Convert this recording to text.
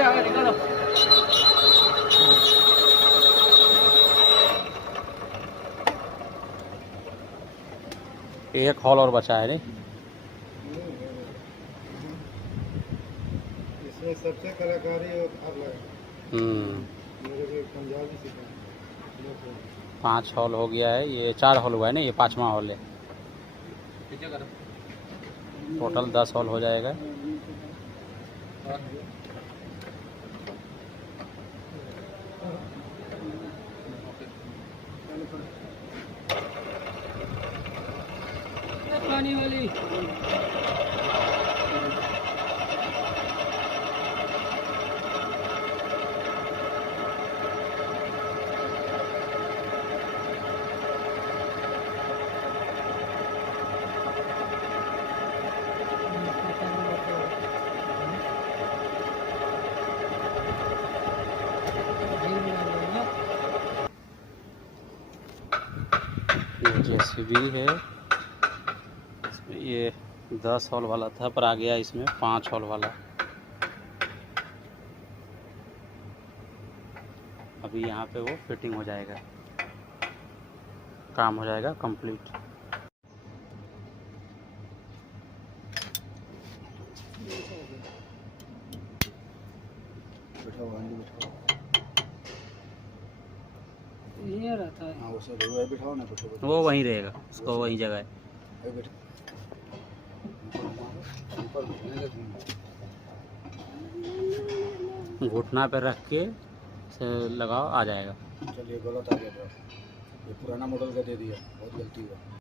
आगे निकालो। एक हॉल और बचा है। इसमें सबसे कलाकारी और भाग लगा मेरे को पंजाबी सीखा 5 हॉल हो गया है, ये 4 हॉल हुआ है ना, ये 5वां हॉल है। टोटल 10 हॉल हो जाएगा। पानी वाली जेसीबी है। इसमें ये 10 हॉल वाला था, पर आ गया इसमें 5 हॉल वाला। अभी यहाँ पे वो फिटिंग हो जाएगा, काम हो जाएगा कंप्लीट। बैठाओ गांधी बैठाओ ये रहता है। हाँ वो सब बैठाओ ना बैठो वो वहीं रहेगा, उसको वही जगह है। ऊपर घुटना पे रख के से लगाओ, आ जाएगा। चलिए गलत आ गया था, ये पुराना मॉडल का दे दिया, बहुत गलती हुआ।